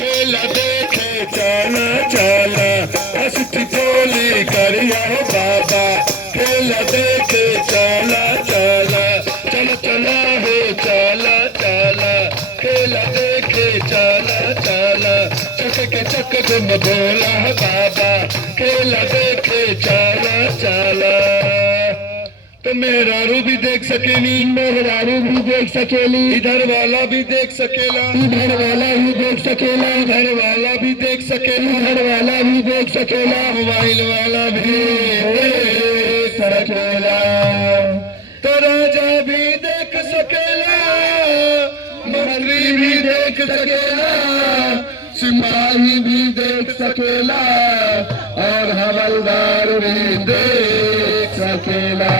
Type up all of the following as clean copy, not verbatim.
खेला देखे चला चला हंसती बोली करिया बाबा खेला देखे चला चला चला चला हो चला चला खेला देखे चला चला चक के चक गुम बोला बाबा खेला देखे चला चला। तो मेहरारू भी देख सकेली, मेहरारू भी देख सकेली, इधर वाला भी देख सकेला, इधर वाला भी देख सकेला, इधर वाला भी देख सकेला, इधर वाला भी देख सकेला, मोबाइल वाला भी देख सकेला। तो राजा भी देख सकेला, मंत्री भी देख सकेला, सिपाही भी देख सकेला और हवलदार भी देख सकेला।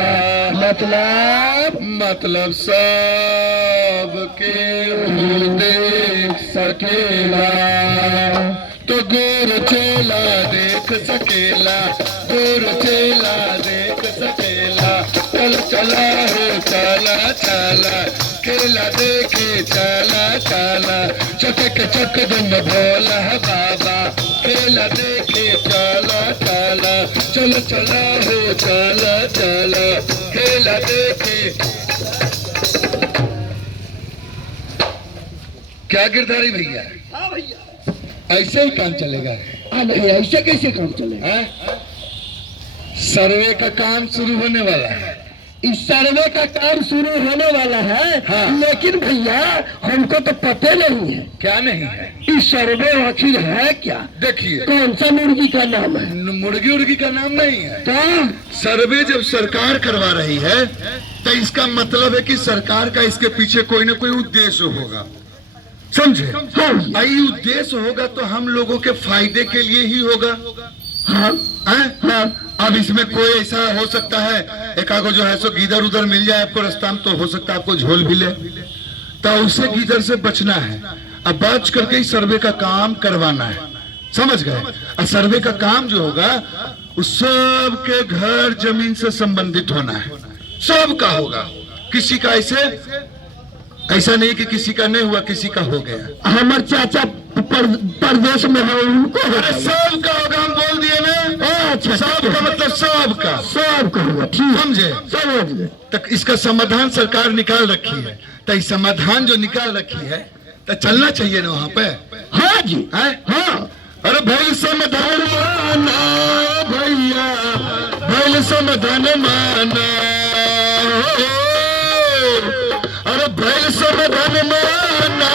मतलब सबके देख सकेला। तो गुरु चेला देख सकेला, गुरु चेला देख सकेला। चल चला हो चला चला खेला देखे चला चला चटक चक दुम भोला बाबा खेला देखे चला चला चल चला हो चला चला खेला देखे। क्या गिरधारी भैया? हाँ भैया, ऐसे ही काम चलेगा? नहीं ऐसे कैसे काम चलेगा? सर्वे का काम शुरू होने वाला है। इस सर्वे का काम शुरू होने वाला है। हाँ। लेकिन भैया हमको तो पता नहीं है। क्या नहीं है? इस सर्वे आखिर है क्या? देखिए, कौन सा मुर्गी का नाम है? मुर्गी उर्गी का नाम नहीं है। तो सर्वे जब सरकार करवा रही है तो इसका मतलब है कि सरकार का इसके पीछे कोई ना कोई उद्देश्य होगा, समझे? हाँ यही उद्देश्य होगा तो हम लोगों के फायदे के लिए ही होगा। हाँ हाँ। अब इसमें कोई ऐसा हो सकता है एक आगो जो है सो गीदर उधर मिल जाए आपको रास्ता में, तो हो सकता है आपको झोल भी ले, तो उसे गीदर से बचना है। अब बच करके ही सर्वे का काम करवाना है, समझ गए? और सर्वे का काम जो होगा उस सब के घर जमीन से संबंधित होना है, सबका होगा। किसी का ऐसा नहीं कि किसी का नहीं हुआ किसी का हो गया। हमारे चाचा परदेश में है, उनको अरे सबका होगा, हम बोल दिए ना। अच्छा, सबका मतलब सबका, सबका होगा, ठीक समझे? समझ गए। तक इसका समाधान सरकार निकाल रखी है, तो इस समाधान जो निकाल रखी है तो चलना चाहिए ना वहाँ पे। हाँ जी, है? हाँ। अरे भैल समाधान माना भैया, भैल समाधान माना, अरे भैल समाधान माना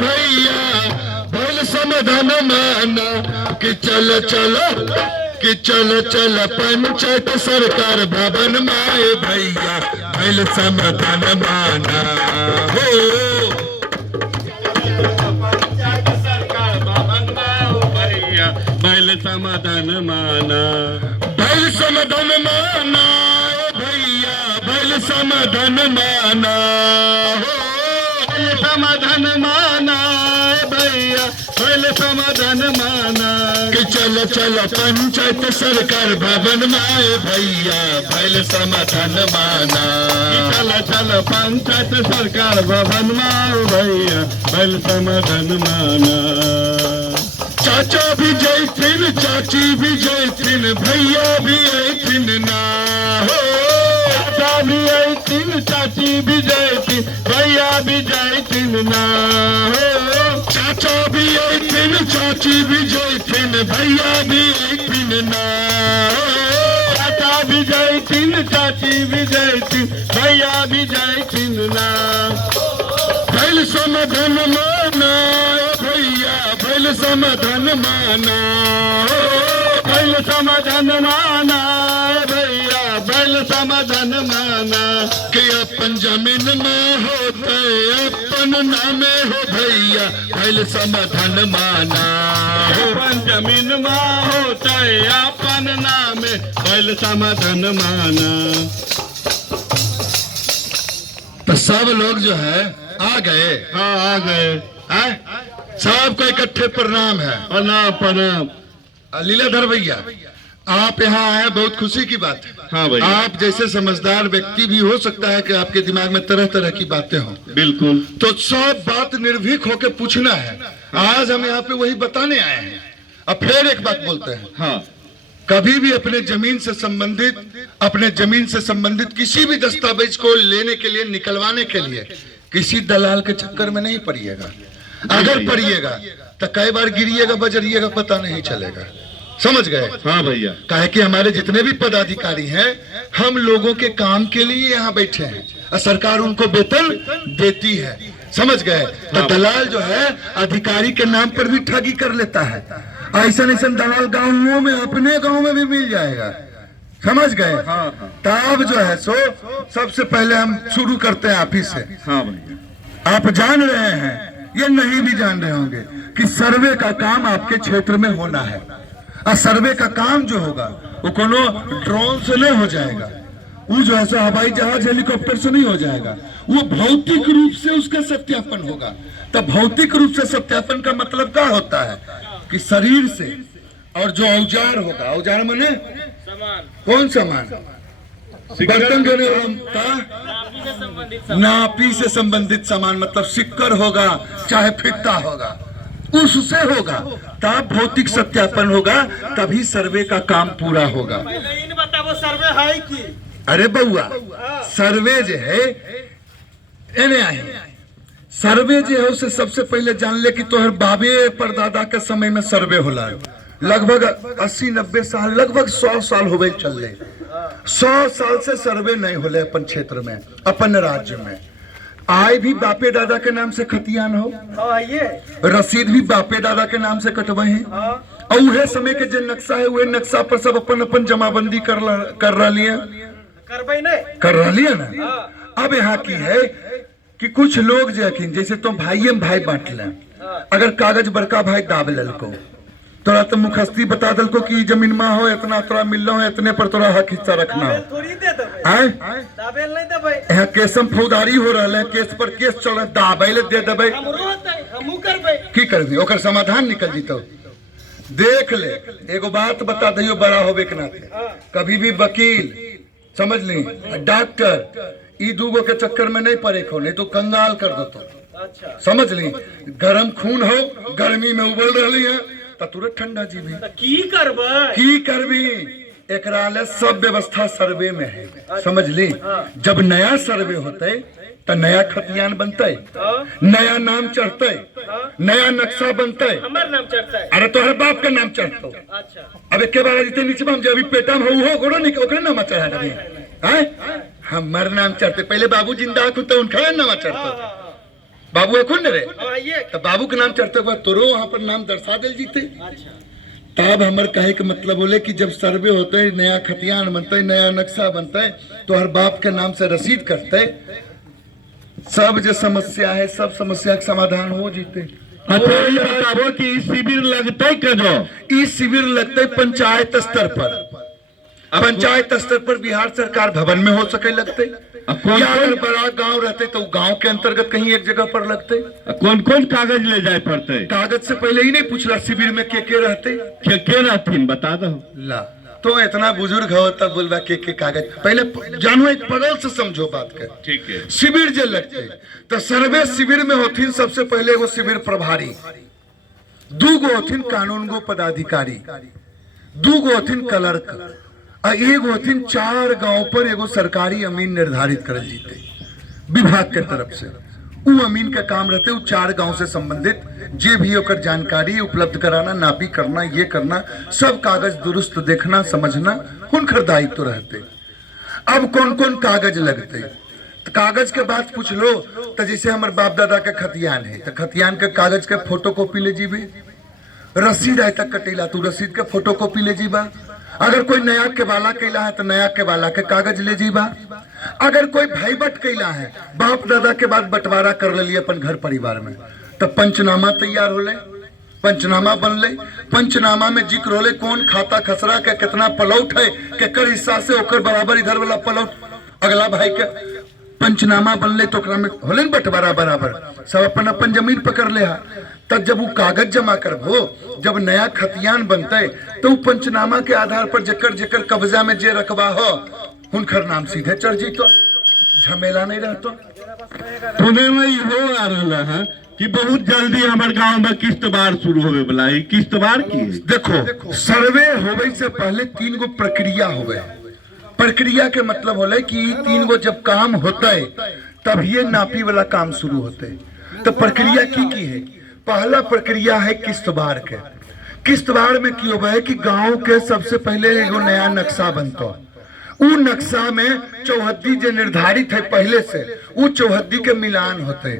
भैया, भैल समाधान माना कि चल चल पंचायत सरकार भवन माए भैया, भैल समाधान माना हो। बैल समाधान माना, बैल समाधान माना भैया, बैल समाधान माना हो। बैल समाधान माना भैया, बैल समाधान माना कि चल पंचायत सरकार भवन माए भैया, बैल समाधान माना। चल पंचायत सरकार भवन माओ भैया, बैल समाधान माना। चाचा भी जैथिन, चाची भी जैथिन, भैया भी ऐथिन ना हो। चाचा भी जैथिन, चाची भी जैथिन, भैया भी जैथिन ना हो। चाचा भी ऐथिन, चाची भी जैथिन, भैया भी ऐथिन ना हो। चाचा भी जैथिन, चाची भी जैथिन, भैया भी जैथिन ना। बैल समाधान माना भैया, बैल समाधान माना, बैल समाधान माना भैया, बैल समाधान माना कि अपन जमीन में होते अपन नामे हो भैया, बैल समाधान माना हो। अपन जमीन में होता है अपन नाम, बैल समाधान माना। तो सब लोग जो है आ गए। हाँ आ गए। सबको इकट्ठे प्रणाम है। प्रणाम प्रणाम। लीलाधर भैया आप यहाँ आए बहुत खुशी की बात है। हाँ भैया। आप जैसे समझदार व्यक्ति भी हो सकता है कि आपके दिमाग में तरह तरह की बातें हों, बिल्कुल। तो सब बात निर्भीक होकर पूछना है। आज हम यहाँ पे वही बताने आए हैं। अब फिर एक बात बोलते हैं, हाँ, कभी भी अपने जमीन से संबंधित किसी भी दस्तावेज को लेने के लिए, निकलवाने के लिए किसी दलाल के चक्कर में नहीं पड़िएगा। अगर पड़िएगा तो कई बार गिरिएगा, बजरिएगा, पता नहीं चलेगा। समझ गए? हाँ भैया। काहे कि हमारे जितने भी पदाधिकारी हैं, हम लोगों के काम के लिए यहाँ बैठे हैं और सरकार उनको वेतन देती है। समझ गए? तो दलाल जो है अधिकारी के नाम पर भी ठगी कर लेता है। ऐसा दलाल गाँवों में, अपने गाँव में भी मिल जाएगा। समझ गए? तब जो है सो सबसे पहले हम शुरू करते हैं आप ही से। हाँ भैया। आप जान रहे हैं, ये नहीं भी जान रहे होंगे कि सर्वे का काम आपके क्षेत्र में होना है। और सर्वे का काम जो होगा वो कोनो ड्रोन से नहीं हो जाएगा, वो जो है हवाई जहाज, हेलीकॉप्टर से नहीं हो जाएगा। वो भौतिक रूप से उसका सत्यापन होगा। तो भौतिक रूप से सत्यापन का मतलब क्या होता है कि शरीर से, और जो औजार होगा, औजार माने कौन सामान, बर्तन धोने वाला, नापी से संबंधित सामान, मतलब सिक्कर होगा चाहे फित्ता होगा, उससे होगा। तब भौतिक सत्यापन होगा, तभी सर्वे का काम पूरा होगा। बताओ सर्वे है कि? अरे बउआ, सर्वे जो है सर्वे जो है उसे सबसे पहले जान ले कि तोहर बाबे परदादा के समय में सर्वे होला। लगभग 80-90 साल, लगभग 100 साल हो गए चल रहे। 100 साल से सर्वे नहीं होले अपन क्षेत्र में, अपन राज्य में। आय भी बापे दादा के नाम से खतियान हो, रसीद भी बापे दादा के नाम से कटवे हैं। और वह समय के जो नक्शा है, वह नक्शा पर सब अपन अपन जमाबंदी कर रहा लिया ना। अब यहाँ की है कि कुछ लोग जो है, जैसे तुम भाई में भाई बांट ले, अगर कागज बड़का भाई दाब ललको, तोरा तो मुखस्ती बता दल को कि जमीन में हो इतना तोरा मिल रहा है, इतने पर तोरा हक हिस्सा रखना हो। यहाँ केसम फौजदारी हो रहा है, केस पर केस चल रहा है, दाबैले दे देबै की करबी, ओकर समाधान निकल जीतो। देख ले, एगो बात बता दियो बड़ा होबे के नाते, कभी भी वकील, समझ ली, डॉक्टर, ई दूगो के चक्कर में नहीं पड़े खो, नहीं तो कंगाल कर दो तो। समझ ली, गरम खून हो, गर्मी में उबल रही है तो तुरंत ठंडा जीवी की करबी। एकरा ले सब व्यवस्था सर्वे में है। समझ ली, जब नया सर्वे होते तो नया खतियान बनते, नया नाम चढ़ते, नया नक्शा बनते। अरे तोहरे बाप का नाम चढ़तो। अब एक बार जितने नीचे में जब पेटा में हो गोड़ो नहीं, ओकरे नाम चढ़ा दबी है, हमर नाम चढ़ते। पहले बाबू जिंदा को तो उनका नाम चढ़तो, बाबू अखुन रे, तो बाबू के नाम चढ़ते हुआ तोरो वहां पर नाम दर्शा दिल जीते। तब हमर कहे के मतलब बोले कि जब सर्वे होते, नया खतियान बनते, नया नक्शा बनते, तो हर बाप के नाम से रसीद करते, सब जो समस्या है, सब समस्या का समाधान हो जीते। बताबो कि शिविर लगते कजो? इस शिविर लगते पंचायत स्तर पर। पंचायत स्तर पर बिहार सरकार भवन में हो सके लगते, या अगर बड़ा गांव रहते तो गांव के अंतर्गत कहीं एक जगह पर लगते। कौन कौन कागज ले जाए पड़ते? कागज से पहले ही नहीं पूछला शिविर में के रहते, के रहतीन बता दो। ला तो इतना बुजुर्ग हो तब बोलबा के कागज, पहले जानो एक पगल से समझो बात के। ठीक है। शिविर जे लगते तो सर्वे शिविर में होथिन सबसे पहले वो शिविर प्रभारी, दूगो होथिन कानून गो पदाधिकारी, दूगो होथिन क्लर्क, एगो होथिन 4 गांव पर एगो सरकारी अमीन निर्धारित कर जीते विभाग के तरफ से। उ अमीन का काम रहते, उ 4 गांव से संबंधित जे भी होकर जानकारी उपलब्ध कराना, नापी करना, ये करना, सब कागज दुरुस्त देखना, समझना, उनका दायित्व रहते। अब कौन कौन कागज लगते, तो कागज के बात पूछ लो। तो जैसे हमारे बाप दादा के खतियान है, तो खतियान के कागज के फोटो कॉपी ले जीबे, रसीद आए तक कटेला तो रसीद के फोटो कॉपी ले जीबा। अगर कोई नया के वाला कैला है तो नया के वाला के कागज ले जीबा। अगर कोई भाई बट कैला है, बाप दादा के बाद बंटवारा कर ले अपन घर परिवार में, तो पंचनामा तैयार होले, पंचनामा बनले। पंचनामा में जिक्र होले कौन खाता खसरा के कितना पलौट है, केकर हिस्सा से ओकर बराबर इधर वाला पलौट अगला भाई के। पंचनामा बनले तो में होले बंटवारा बराबर, सब अपन अपन जमीन पकड़ ले। तब जब वो कागज जमा करबो, जब नया खतियान बनते तो पंचनामा के आधार पर जकर जकर कब्जा में जे रकबा हो हुनकर नाम सीधे चढ़ जीतो, झमेला नहीं रहतो। सुने में इहो आ रहा है कि बहुत जल्दी हमारे गांव में किस्त बार शुरू होवे वाला है। किस्त बार की देखो, सर्वे होवे से पहले 3 गो प्रक्रिया होवे। प्रक्रिया के मतलब होले कि 3 गो जब काम होता है तब ये नापी वाला काम शुरू होते है। तो प्रक्रिया की है? पहला प्रक्रिया है किस्त बार के। किस्त बार में की होवे है कि गांव के सबसे पहले एगो नया नक्शा बनता, उ नक्शा में चौहद्दी जो निर्धारित है पहले से, उ चौहद्दी के मिलान होते,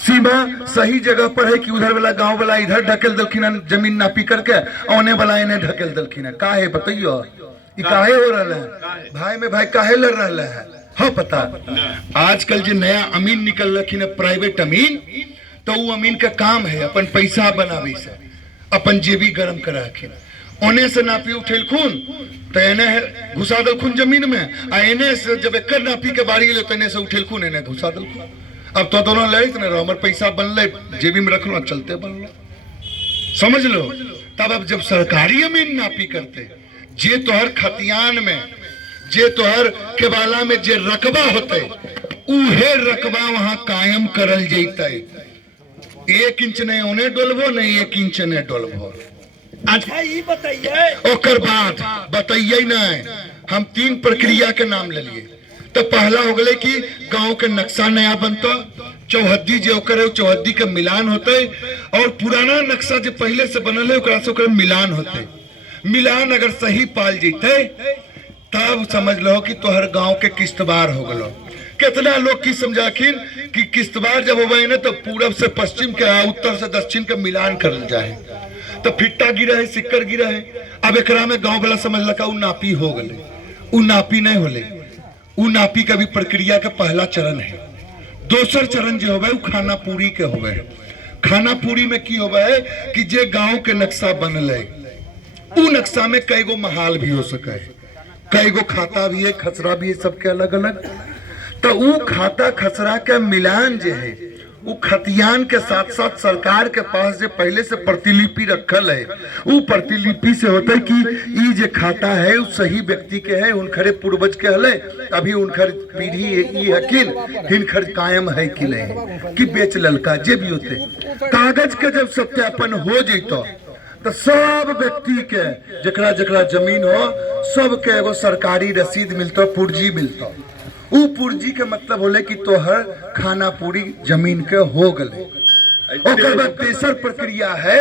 सीमा सही जगह पर है कि उधर वाला गांव वाला इधर ढकेल दलखिन जमीन नापी करके, औने वाला इन्हें ढकेल दलखिन। काहे बताइयो, ये काहे हो रहा है? भाई में भाई काहे लड़ रहा है? हाँ पता, आजकल जो नया अमीन निकल रखिन प्राइवेट अमीन, तो वो अमीन का काम है अपन पैसा बनावे से, अपन जेबी गरम करा के ओने से नापी उठेल खून तो एने घुसा दल खून जमीन में, आ एने से जब एक नापी के बारी ले तो एने से उठेल खून एने घुसा दल खून। अब तो दोनों लड़ित न रहो, हमारे पैसा बनले जेबी में रख लो, चलते बनलो, समझ लो। तब अब जब सरकारी अमीन नापी करते, जे तोहर खतियान में, जे तोहर केवाला में जे रकबा होते, उहे रकबा वहां कायम करल जैते। 1 इंच नहीं ओने डोलबो, नहीं 1 इंच ने डोलबो। अच्छा ये बताइए, ओकर बाद बताइए नहीं, हम 3 प्रक्रिया के नाम ले लिए। तो पहला हो गए कि गांव के नक्शा नया बनता, चौहद्दी जो ओकर चौहद्दी के मिलान होते, और पुराना नक्शा जो पहले से बनल है ओकरा से ओकर मिलान होते। मिलान अगर सही पाल जीते तब समझ लो कि तोहर गांव के किस्तबार हो गलो। कितना लोग की समझाखिन कि किस्तबार जब होवे ना तो पूरब से पश्चिम के, उत्तर से दक्षिण के मिलान करल जाए, तो फिट्टा गिरा है, सिक्कर गिरा है। अब एकरा में गांव वाला समझ लगा उ नापी हो गले, उ नापी नहीं होले। उ नापी का भी प्रक्रिया का पहला चरण है। दूसर चरण जो होवे उ खाना पूरी के होवे। खाना पूरी में की होवे है कि जे गांव के नक्शा बनल है, उ नक्शा में कई गो महाल भी हो सके, कई गो खाता भी है, खसरा भी है, सबके अलग अलग। तो उ खाता खसरा के मिलान जो है वो खतियान के साथ साथ सरकार के पास जो पहले से प्रतिलिपि रखल है, वो प्रतिलिपि से होता है कि ये जो खाता है वो सही व्यक्ति के है, उनखरे पूर्वज के हले, अभी उनखर पीढ़ी ये हकिन हिनखर कायम है कि नहीं कि बेच ललका जे भी होते। कागज के जब सत्यापन हो जैतो तो सब व्यक्ति के जकरा जकरा जमीन हो सबके एगो सरकारी रसीद मिलतो, पूर्जी मिलतो। उ पूर्जी के मतलब होले कि तोहर खाना पूरी जमीन के हो गले। ओकर बाद तेसर प्रक्रिया है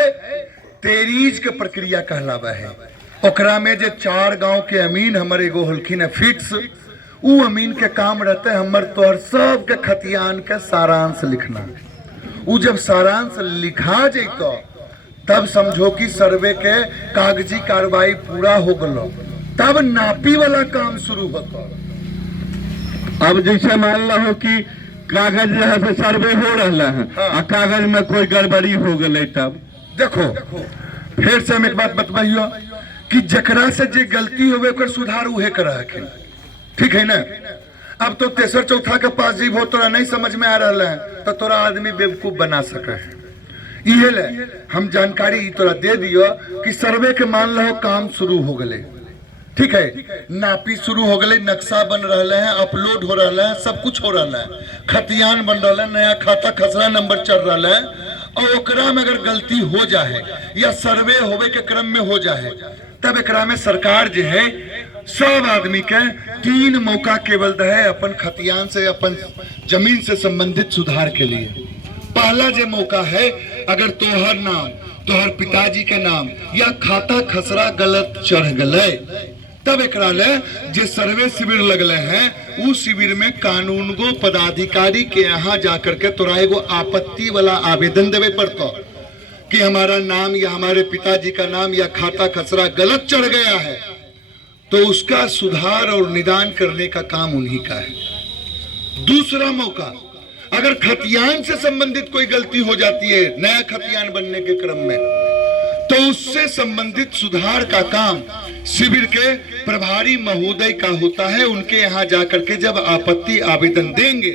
तेरीज के प्रक्रिया कहलावा है। ओकरा में जे 4 गांव के अमीन हमर एगो होलखिन है फिक्स, उ अमीन के काम रहते हमर तोहर सब के खतियान के सारांश लिखना। उ जब सारांश लिखा जैतो तब समझो कि सर्वे के कागजी कार्रवाई पूरा हो गलो, तब नापी वाला काम शुरू होता। अब जैसे मान लो कि कागज से सर्वे हो रहा है, हाँ। कागज में कोई गड़बड़ी हो गई, तब देखो फिर से हम एक बात बतवाइयो कि जकरा से जे गलती होवे ओकर सुधार उहे कर रखे, ठीक है ना। अब तो तेसर चौथा के पास जीव हो, तोरा नहीं समझ में आ रहा है तो तोरा आदमी बेवकूफ बना सके है। ये ले हम जानकारी तोरा दे दियो कि सर्वे के मान लो काम शुरू हो गए, ठीक है, नापी शुरू हो गए, नक्शा बन रहा है, अपलोड हो रहा है, सब कुछ हो रहा है, खतियान बन रहा है, नया खाता खसरा नंबर चल रहा है। और ओकरा में अगर गलती हो जाए या सर्वे होवे के क्रम में हो जाए तब एकरा में सरकार जो है सब आदमी के 3 मौका केवल दे अपन खतियान से, अपन जमीन से संबंधित सुधार के लिए। पहला जो मौका है, अगर तोहर नाम, तोहर पिताजी के नाम या खाता खसरा गलत चढ़ गए तब एकरा ले जे सर्वे शिविर लगले हैं उस शिविर में कानूनगो पदाधिकारी के यहाँ जाकर के तोरा एगो आपत्ति वाला आवेदन देवे पड़ता कि हमारा नाम या हमारे पिताजी का नाम या खाता खसरा गलत चढ़ गया है, तो उसका सुधार और निदान करने का काम उन्हीं का है। दूसरा मौका, अगर खतियान से संबंधित कोई गलती हो जाती है नया खतियान बनने के क्रम में, तो उससे संबंधित सुधार का काम शिविर के प्रभारी महोदय का होता है। उनके यहाँ जाकर के जब आपत्ति आवेदन देंगे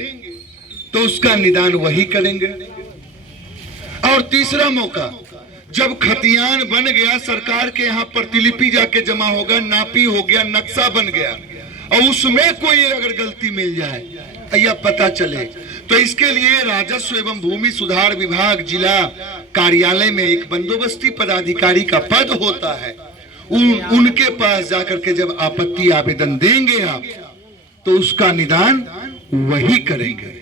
तो उसका निदान वही करेंगे। और तीसरा मौका, जब खतियान बन गया, सरकार के यहाँ प्रतिलिपि जाके जमा होगा, नापी हो गया, नक्शा बन गया, और उसमें कोई अगर गलती मिल जाए या पता चले, तो इसके लिए राजस्व एवं भूमि सुधार विभाग जिला कार्यालय में एक बंदोबस्ती पदाधिकारी का पद होता है। उनके पास जाकर के जब आपत्ति आवेदन देंगे आप, तो उसका निदान वही करेंगे।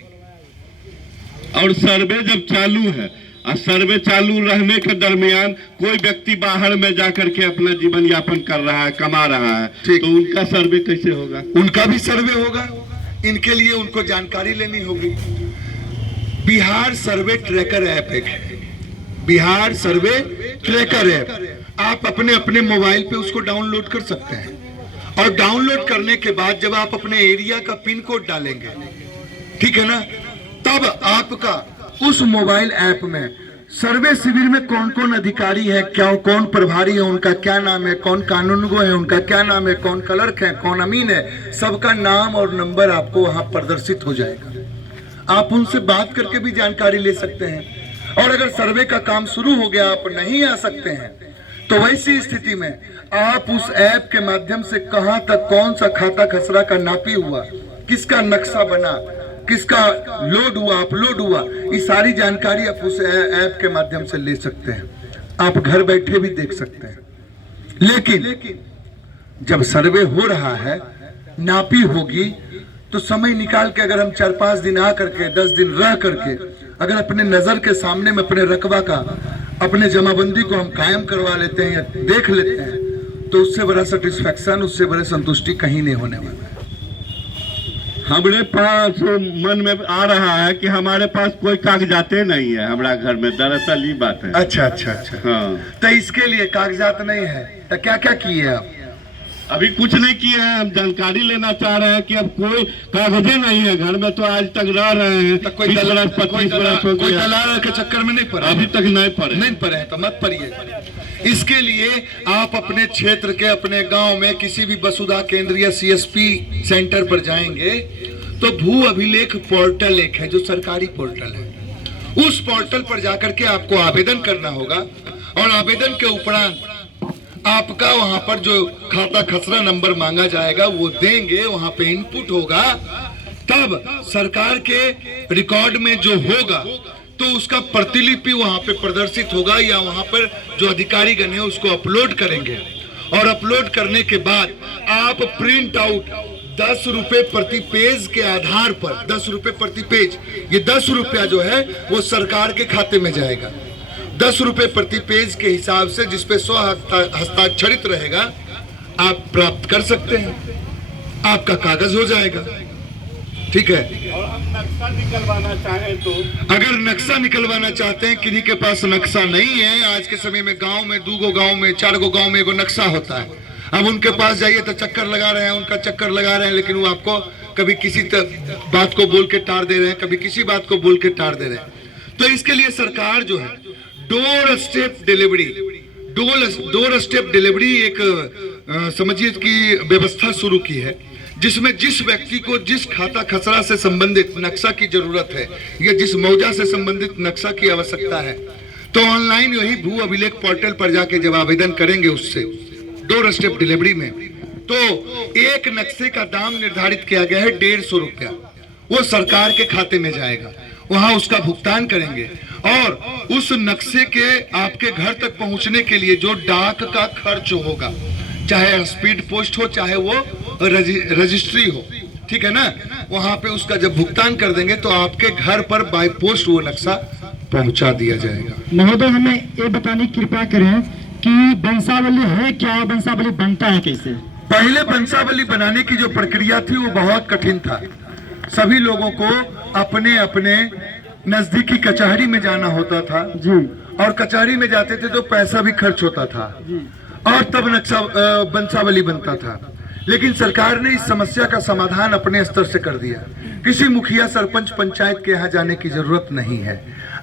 और सर्वे जब चालू है, और सर्वे चालू रहने के दरमियान कोई व्यक्ति बाहर में जाकर के अपना जीवन यापन कर रहा है, कमा रहा है, तो उनका सर्वे कैसे होगा? उनका भी सर्वे होगा। इनके लिए उनको जानकारी लेनी होगी। बिहार सर्वे ट्रैकर ऐप एक है, बिहार सर्वे ट्रैकर ऐप, आप अपने अपने मोबाइल पे उसको डाउनलोड कर सकते हैं। और डाउनलोड करने के बाद जब आप अपने एरिया का पिन कोड डालेंगे, ठीक है ना, तब आपका उस मोबाइल ऐप में सर्वे शिविर में कौन कौन अधिकारी है, क्या कौन प्रभारी है, उनका क्या नाम है, कौन कानूनगो है, उनका क्या नाम है, कौन क्लर्क है, कौन अमीन है, सबका नाम और नंबर आपको वहां प्रदर्शित हो जाएगा। आप उनसे बात करके भी जानकारी ले सकते हैं। और अगर सर्वे का काम शुरू हो गया, आप नहीं आ सकते हैं, तो वैसी स्थिति में आप उस ऐप के माध्यम से कहां तक कौन सा खाता खसरा का नापी हुआ, किसका नक्शा बना, किसका लोड हुआ, अपलोड हुआ, ये सारी जानकारी आप उस ऐप के माध्यम से ले सकते हैं। आप घर बैठे भी देख सकते हैं। लेकिन जब सर्वे हो रहा है, नापी होगी, तो समय निकाल के अगर हम 4-5 दिन आ करके 10 दिन रह करके अगर अपने नजर के सामने में अपने रकबा का, अपने जमाबंदी को हम कायम करवा लेते हैं या देख लेते हैं, तो उससे बड़ा सेटिस्फैक्शन, उससे बड़े संतुष्टि कहीं नहीं होने वाला है। हमारे पास मन में आ रहा है कि हमारे पास कोई कागजाते नहीं है हमारा घर में, दरअसल ये बात है। अच्छा अच्छा अच्छा, हाँ। तो इसके लिए कागजात नहीं है, तो क्या क्या किए आप? अभी कुछ नहीं किए हैं। हम जानकारी लेना चाह रहे हैं कि अब कोई कागजे नहीं है घर में, तो आज तक रह रहे हैं। तो कोई दलाल के चक्कर में नहीं पड़ा? अभी तक नहीं पड़े हैं, तो मत पड़िए। इसके लिए आप अपने क्षेत्र के, अपने गांव में किसी भी वसुधा केंद्र या CSP सेंटर पर जाएंगे, तो भू अभिलेख पोर्टल एक है जो सरकारी पोर्टल है। उस पोर्टल पर जाकर के आपको आवेदन करना होगा, और आवेदन के उपरांत आपका वहां पर जो खाता खसरा नंबर मांगा जाएगा वो देंगे, वहां पे इनपुट होगा, तब सरकार के रिकॉर्ड में जो होगा तो उसका प्रतिलिपि वहां पे प्रदर्शित होगा, या वहां पर जो अधिकारी गण है उसको अपलोड करेंगे। और अपलोड करने के बाद आप प्रिंट आउट 10 रुपए प्रति पेज के आधार पर, 10 रुपए प्रति पेज, ये 10 रुपया जो है वो सरकार के खाते में जाएगा। 10 रुपए प्रति पेज के हिसाब से, जिसपे 100 हस्ताक्षरित रहेगा, आप प्राप्त कर सकते हैं, आपका कागज हो जाएगा। ठीक है। और हम नक्शा निकलवाना चाहें तो, अगर नक्शा निकलवाना चाहते हैं, किन्हीं के पास नक्शा नहीं है, आज के समय में गांव में 2 गांव में 4 गांव में एगो नक्शा होता है, अब उनके पास जाइए तो चक्कर लगा रहे हैं, उनका चक्कर लगा रहे हैं, लेकिन वो आपको कभी किसी बात को बोल के टार दे रहे हैं, कभी किसी बात को बोल के टार दे रहे हैं। तो इसके लिए सरकार जो है डोर स्टेप डिलीवरी एक समझिए कि व्यवस्था शुरू की है, जिसमें जिस व्यक्ति को जिस खाता खसरा से संबंधित नक्शा की जरूरत है या जिस मौजा से संबंधित नक्शा की आवश्यकता है, तो ऑनलाइन वही भू अभिलेख पोर्टल पर जाके जब आवेदन करेंगे उससे डोर स्टेप डिलीवरी में, तो एक नक्शे का दाम निर्धारित किया गया है 150 रुपया, वो सरकार के खाते में जाएगा, वहां उसका भुगतान करेंगे। और उस नक्शे के आपके घर तक पहुंचने के लिए जो डाक का खर्च होगा, चाहे स्पीड पोस्ट हो चाहे वो रजिस्ट्री हो, ठीक है ना, वहां पे उसका जब भुगतान कर देंगे तो आपके घर पर बाय पोस्ट वो नक्शा पहुंचा दिया जाएगा। महोदय, हमें ये बताने की कृपा करें कि वंशावली है क्या, वंशावली बनता है कैसे? पहले वंशावली बनाने की जो प्रक्रिया थी वो बहुत कठिन था। सभी लोगों को अपने अपने नजदीकी कचहरी में जाना होता था जी, और कचहरी में जाते थे तो पैसा भी खर्च होता था जी, और तब नक्शा वंशावली बनता था। लेकिन सरकार ने इस समस्या का समाधान अपने स्तर से कर दिया। किसी मुखिया, सरपंच, पंचायत के यहाँ जाने की जरूरत नहीं है।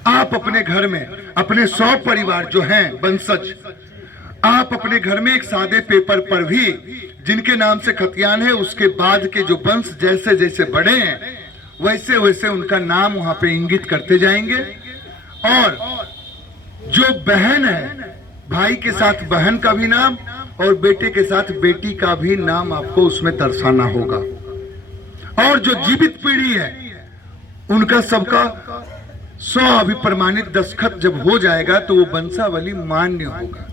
आप अपने घर में अपने 100 परिवार जो हैं वंशज, आप अपने घर में एक सादे पेपर पर भी जिनके नाम से खतियान है, उसके बाद के जो वंश जैसे जैसे बढ़े हैं वैसे वैसे उनका नाम वहां पे इंगित करते जाएंगे, और जो बहन है, भाई के साथ बहन का भी नाम और बेटे के साथ बेटी का भी नाम आपको उसमें दर्शाना होगा। और जो जीवित पीढ़ी है उनका सबका 100 अभिप्रमाणित दस्तखत जब हो जाएगा तो वो वंशावली मान्य होगा।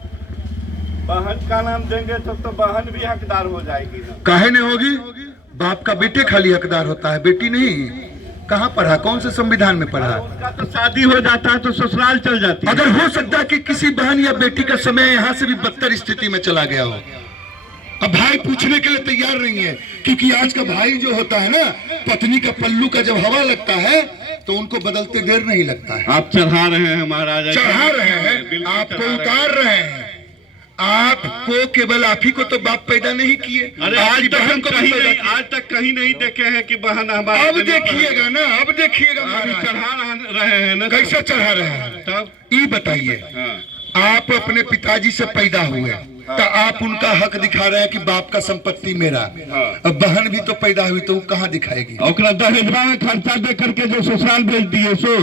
बहन का नाम देंगे तो बहन भी हकदार हो जाएगी ना? काहे नहीं होगी? बाप का बेटे खाली हकदार होता है, बेटी नहीं। कहाँ पढ़ा, कौन से संविधान में पढ़ा? उनका तो शादी हो जाता है तो ससुराल चल जाती है। अगर हो सकता है कि किसी बहन या बेटी का समय यहाँ से भी बदतर स्थिति में चला गया हो, अब भाई पूछने के लिए तैयार नहीं है, क्योंकि आज का भाई जो होता है ना, पत्नी का पल्लू का जब हवा लगता है तो उनको बदलते देर नहीं लगता है। आप चढ़ा रहे हैं महाराज, चढ़ा रहे हैं, आपको उतार रहे हैं। आपको केवल आप ही को तो बाप पैदा नहीं किए, आज बहन को भी पैदा किया। आज तक कहीं नहीं देखे हैं कि बहन हमारे। अब देखिएगा ना, अब देखिएगा चढ़ा रहे हैं ना। कैसे चढ़ा रहे हैं? तब ये बताइए, आप अपने पिताजी से पैदा हुए तो आप उनका हक दिखा रहे हैं कि बाप का संपत्ति मेरा। अब बहन भी तो पैदा हुई तो वो कहाँ दिखाएगी? और दहेजवा में खर्चा दे करके जो ससुराल भेज दिए सो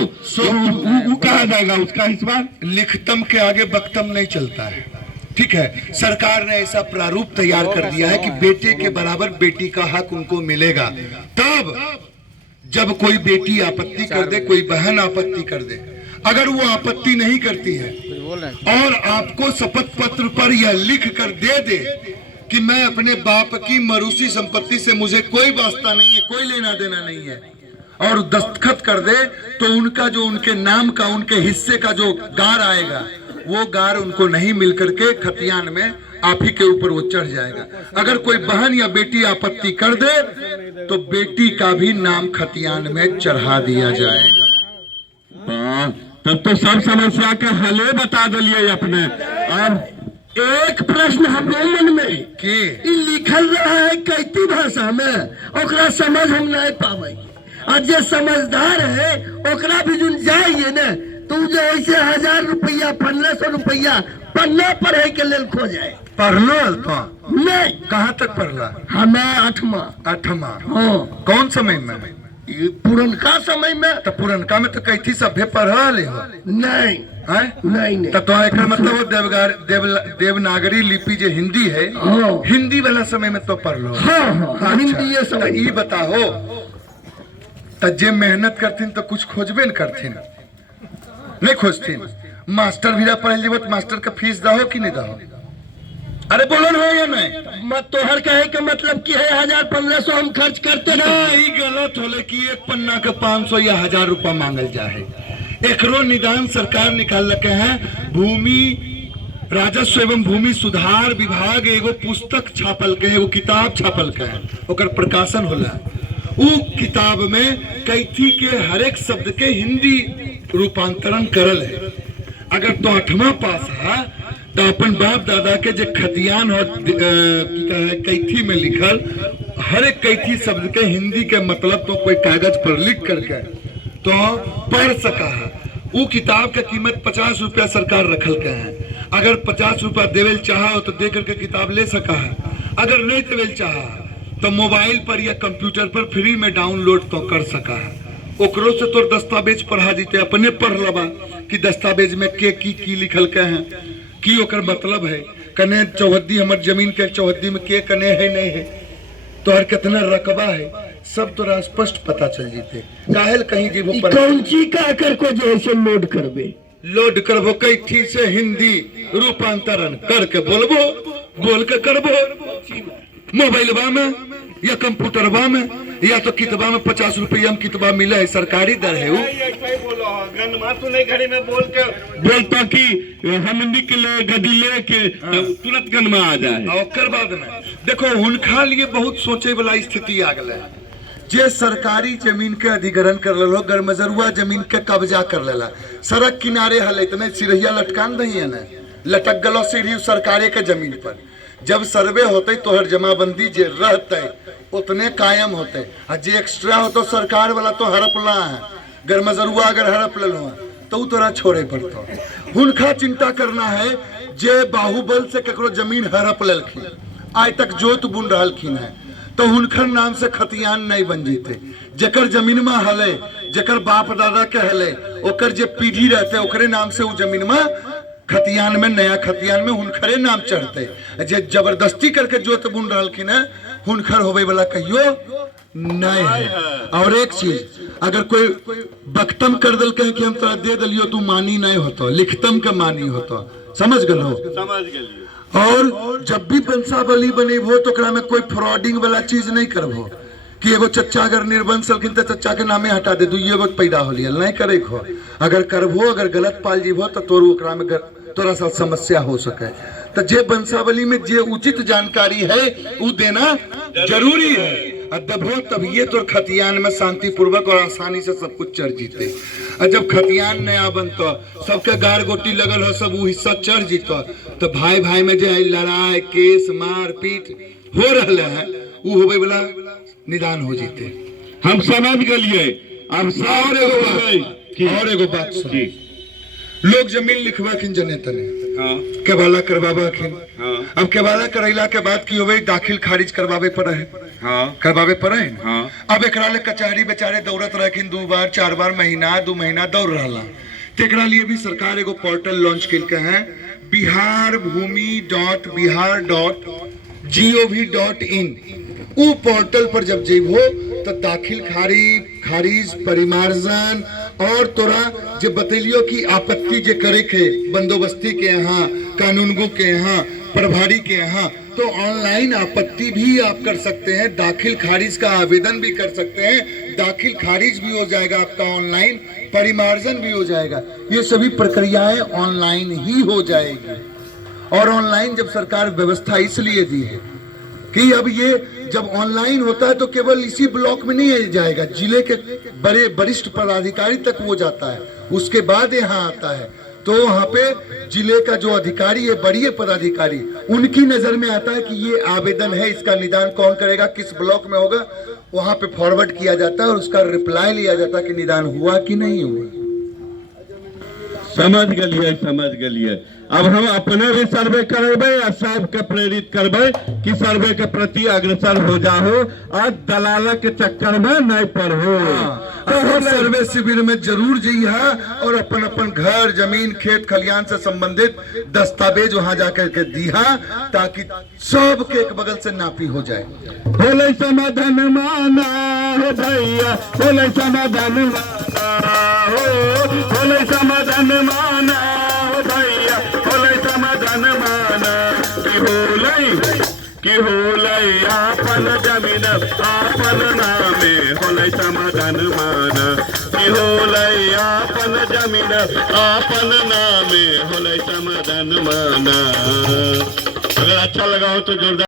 वो कहा जाएगा, उसका हिस्सा? लिखतम के आगे बक्तम नहीं चलता है। ठीक है, सरकार ने ऐसा प्रारूप तैयार कर दिया है कि बेटे के बराबर बेटी का हक उनको मिलेगा। तब जब कोई बेटी आपत्ति कर दे, कोई बहन आपत्ति कर दे, अगर वो आपत्ति नहीं करती है और आपको शपथ पत्र पर यह लिख कर दे दे कि मैं अपने बाप की मरूसी संपत्ति से मुझे कोई वास्ता नहीं है, कोई लेना देना नहीं है, और दस्तखत कर दे, तो उनका जो उनके नाम का, उनके हिस्से का जो गार आएगा, वो गार उनको नहीं मिल करके खतियान में आप ही के ऊपर वो चढ़ जाएगा। अगर कोई बहन या बेटी आपत्ति कर दे तो बेटी का भी नाम खतियान में चढ़ा दिया जाएगा। तब तो सब समस्या के हले बता दिए अपने। अब एक प्रश्न हमरो मन में कि लिखल रहा है कैती भाषा में, ओकरा समझ हम नहीं पावे। और जो समझदार है ओकरा भी जुन जाइए न, तो जो ऐसे 1000 रुपया 1500 रुपया पन्ना पढ़े के लेल खो जाए। पढ़लो तो नहीं, कहाँ तक पढ़ला? हमें 8वां। 8वां? हाँ। कौन समय में? पुरनका समय में। तो पुरनका में तो कैथी सभ्य पढ़ा ले हो? नहीं नहीं तो एक मतलब देवनागरी लिपि जो हिंदी है, हिंदी वाला समय में तो पढ़ लो। हाँ, हिंदी ये सब। ये बताओ, तो जे मेहनत करथिन तो कुछ खोजबे न करथिन, नहीं खोजथिन। मास्टर भी पढ़ लेबो तो मास्टर का फीस दहो कि नहीं दहो? अरे बोलन हो या नहीं? मत तोहर कहे के मतलब कि है 1000-1500 हम खर्च करते ना, ये गलत होले कि एक पन्ना के 500 या 1000 रुपया मांगल जाए। एकरो निदान सरकार निकाल लगे हैं। भूमि राजस्व एवं भूमि सुधार विभाग एगो पुस्तक छापल के, एगो किताब छापल के है, ओकर प्रकाशन होला। उ किताब में कैथी के हर एक शब्द के हिंदी रूपांतरण करल है। अगर तो 8वां पास है तो अपन बाप दादा के जो खतियान हो कैथी में लिखल हर एक कैथी शब्द के हिंदी के मतलब तो कोई कागज पर लिख करके तो पढ़ सका है। वो किताब का कीमत 50 रुपया सरकार रखल के है। अगर 50 रुपया देवेल चाहा तो दे करके किताब ले सका है। अगर नहीं देवेल चाहा तो मोबाइल पर या कंप्यूटर पर फ्री में डाउनलोड तो कर सका है। ओकरो से तो दस्तावेज पढ़ा जीते, अपने पढ़ लबा कि दस्तावेज में के की लिखल के हैं, की ओकर मतलब है। कने चौहद्दी हमर जमीन के चौहद्दी में के कने है नहीं है, तो हर कितना रकबा है, सब तो स्पष्ट पता चल जीते। काहेल कहीं जीवो पर कौन ची का कर को जो ऐसे लोड करबो कैथी से हिंदी रूपांतरण करके बोलबो, बोल के करबो मोबाइलबा में या कंप्यूटरबा में या तो कितबा में 50 रुपया में कितबा मिला है, सरकारी दर है। बोलता कि हम निकले गड्डी लेके तुरंत गनमा आ जाए। और बाद में देखो हुनका लिए बहुत सोचे वाला स्थिति आ गया है। जे सरकारी जमीन के अधिग्रहण कर लो, गरमजरुआ जमीन के कब्जा कर लेला, सड़क किनारे हल इतने सिरहिया लटकान दही है न, लटक गलो सीढ़ी सरकारे के जमीन पर। जब सर्वे होते तो हर जमाबंदी जे रहते उतने कायम होते, और जे एक्स्ट्रा हो तो सरकार वाला तो हड़प ला है। गरमजरुआ अगर हड़प ले लो तो तोरा छोड़े पड़तो। हुनका चिंता करना है जे बाहुबल से ककरो जमीन हड़प लेलखिन, आज तक जोत बुन रहलखिन है, तो हुनकर नाम से खतियान नहीं बन जीते। जकर जमीन में हले जेकर बाप दादा कहले ओकर जे पीढ़ी रहते ओकरे नाम से उ जमीन में खतियान में नया खतियान में हुनखरे नाम चढ़ते। जे जबरदस्ती करके जोत बुन रहलखिन है हुनखर होवे वाला कहियो नहीं है। और एक चीज, अगर कोई बक्तम कर दल कहे कि हम तोरा दे दलियो तू मानी नहीं होतो, लिखतम के मानी होतो, समझ गलो? समझ गेलिए। और जब भी वंशावली बनेबो तो ओकरा में कोई फ्रॉडिंग वाला चीज नहीं करबो कि एगो चच्चा अगर निर्वंश हलखिन तो चच्चा के नामे हटा दे, दुइये गो पैदा होलिए, नहीं करे खो। अगर करबो, अगर गलत पाल जीवो तो तोर ओकरा में तोरा साथ समस्या हो सके। तो जे वंशावली में जे उचित जानकारी है वो देना जरूरी है। देबो तब ये तो खतियान में शांति पूर्वक और आसानी से सब कुछ चढ़ जीते। और जब खतियान नया बनतो, सबके गार गोटी लगल हो, सब वो हिस्सा चढ़ जीतो, तो भाई भाई में जो लड़ाई केस मार पीट हो रहा है वो होवे वाला निदान हो जीते। हम समझ गलिए। अब और एगो बात सुनिए, लोग जमीन लिखवाखिन जने तने, हाँ, केवाला करवावाखिन, हाँ, अब केवाला करैला के बाद की होवे दाखिल खारिज करवावे पड़े है, हाँ, करवावे पड़े है, हाँ। अब एकरा ले कचहरी बेचारे दौड़त रहखिन 2 बार 4 बार महीना 2 महीना दौड़ रहला। तो एकरा लिए भी सरकार एगो पोर्टल लॉन्च कैलके है, biharbhumi.bihar.gov.in। उ पोर्टल पर जब जेबो तो दाखिल खारिज परिमार्जन और तोरा जे बतलियो कि आपत्ति जे करे के बंदोबस्ती के यहाँ, कानूनगो के यहाँ, प्रभारी के यहाँ, तो ऑनलाइन आपत्ति भी आप कर सकते हैं, दाखिल खारिज का आवेदन भी कर सकते हैं, दाखिल खारिज भी हो जाएगा आपका ऑनलाइन, परिमार्जन भी हो जाएगा। ये सभी प्रक्रियाएं ऑनलाइन ही हो जाएगी। और ऑनलाइन जब सरकार व्यवस्था इसलिए दी है कि अब ये जब ऑनलाइन होता है तो केवल इसी ब्लॉक में नहीं जाएगा, जिले के बड़े वरिष्ठ पदाधिकारी तक वो जाता है, उसके बाद यहाँ आता है। तो वहाँ पे जिले का जो अधिकारी है, बड़ी पदाधिकारी, उनकी नजर में आता है कि ये आवेदन है, इसका निदान कौन करेगा, किस ब्लॉक में होगा, वहाँ पे फॉरवर्ड किया जाता है और उसका रिप्लाई लिया जाता है कि निदान हुआ कि नहीं हुआ। समझ गलिए, समझ गलिए। अब हम अपने भी सर्वे करबे और सबके प्रेरित करबे कि सर्वे के प्रति अग्रसर हो जाओ और दलाल के चक्कर में नहीं पड़ो। तो हम सर्वे शिविर में जरूर जइहा और अपन अपन घर जमीन खेत खलियान से संबंधित दस्तावेज वहाँ जाकर के दिहा, ताकि सब के एक बगल से नापी हो जाए। होले समाधान माना हो भैया, होले समाधान माना हो, होले समाधान माना हो भैया, होले समाधान माना कि होले आपन जमीन आपन नामे, होले समाधान माना कि होले आपन जमीन आपन नामे, होले समाधान माना। अगर अच्छा लगा हो तो जोरदार